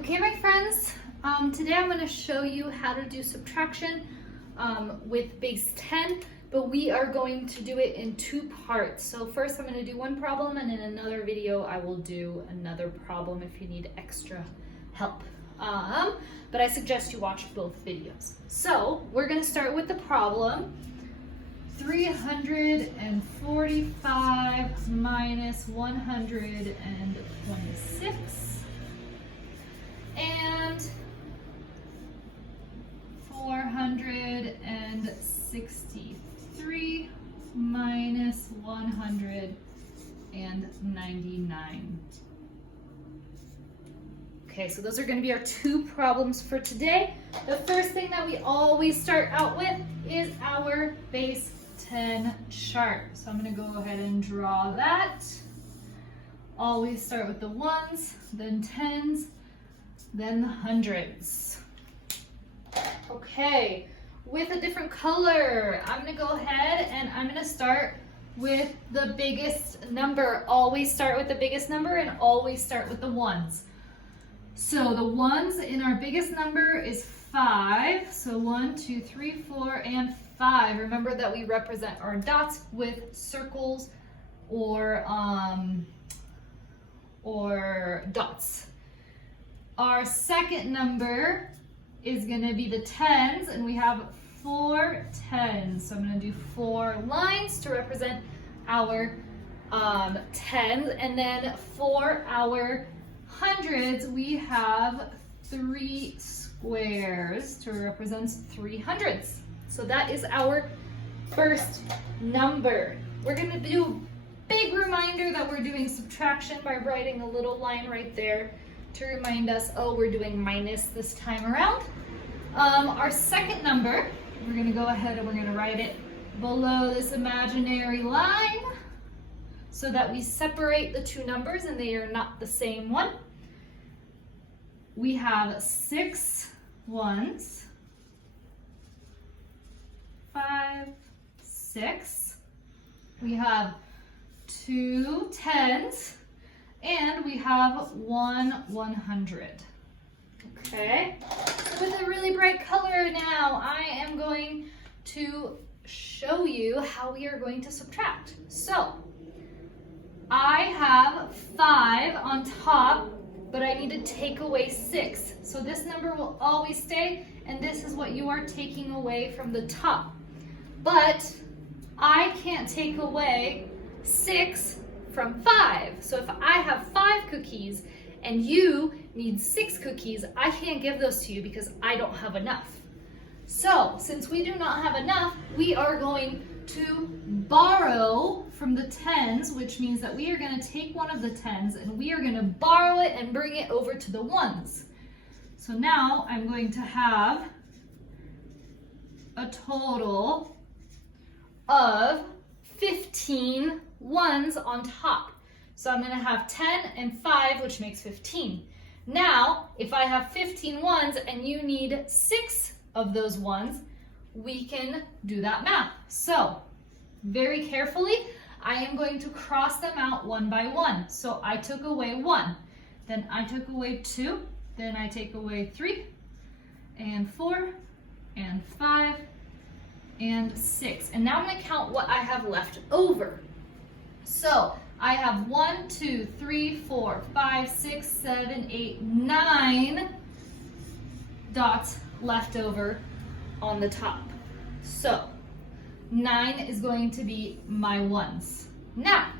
Okay, my friends, today I'm going to show you how to do subtraction with base 10, but we are going to do it in two parts. So first I'm going to do one problem, and in another video I will do another problem if you need extra help. But I suggest you watch both videos. So we're going to start with the problem. 345 minus 126 and 463 minus 199. Okay, so those are going to be our two problems for today. The first thing that we always start out with is our base 10 chart. So I'm going to go ahead and draw that. Always start with the ones, then tens, then the hundreds. Okay, with a different color, I'm going to go ahead and I'm going to start with the biggest number. Always start with the biggest number and always start with the ones. So the ones in our biggest number is 5. So 1, 2, 3, 4, and 5. Remember that we represent our dots with circles or dots. Our second number is going to be the tens, and we have 4 tens. So I'm going to do 4 lines to represent our tens, and then for our hundreds, we have 3 squares to represent 3 hundredths. So that is our first number. We're going to do a big reminder that we're doing subtraction by writing a little line right there to remind us, oh, we're doing minus this time around. Our second number, we're going to go ahead and we're going to write it below this imaginary line so that we separate the two numbers and they are not the same one. We have 6 ones, 5, 6. We have 2 tens, and we have 1 100. Okay, with a really bright color now, I am going to show you how we are going to subtract. So, I have 5 on top, but I need to take away 6. So this number will always stay, and this is what you are taking away from the top. But I can't take away 6 from 5. So if I have 5 cookies and you need 6 cookies, I can't give those to you because I don't have enough. So since we do not have enough, we are going to borrow from the tens, which means that we are going to take one of the tens and we are going to borrow it and bring it over to the ones. So now I'm going to have a total of 15 ones on top. So I'm going to have 10 and 5, which makes 15. Now, if I have 15 ones and you need 6 of those ones, we can do that math. So, very carefully, I am going to cross them out one by one. So I took away 1, then I took away 2, then I take away 3, and 4, and 5, and 6. And now I'm going to count what I have left over. So I have 1, 2, 3, 4, 5, 6, 7, 8, 9 dots left over on the top. So 9 is going to be my ones. Now,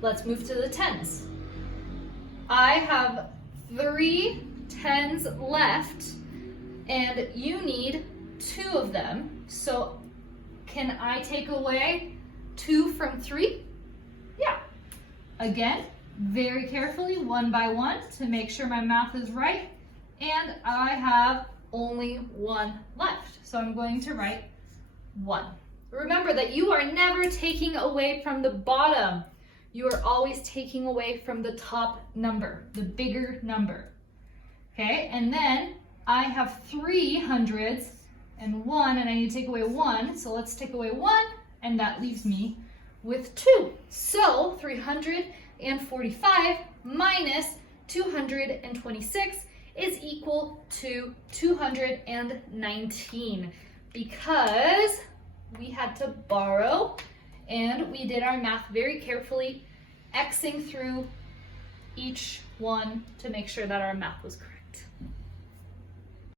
let's move to the tens. I have 3 tens left, and you need 2 of them. So can I take away 2 from 3? Yeah. Again, very carefully, one by one, to make sure my math is right. And I have only 1 left. So I'm going to write 1. Remember that you are never taking away from the bottom. You are always taking away from the top number, the bigger number. Okay, and then I have 3 hundredths and 1, and I need to take away 1. So let's take away 1, and that leaves me with 2. So 345 minus 226 is equal to 219 because we had to borrow and we did our math very carefully, Xing through each one to make sure that our math was correct.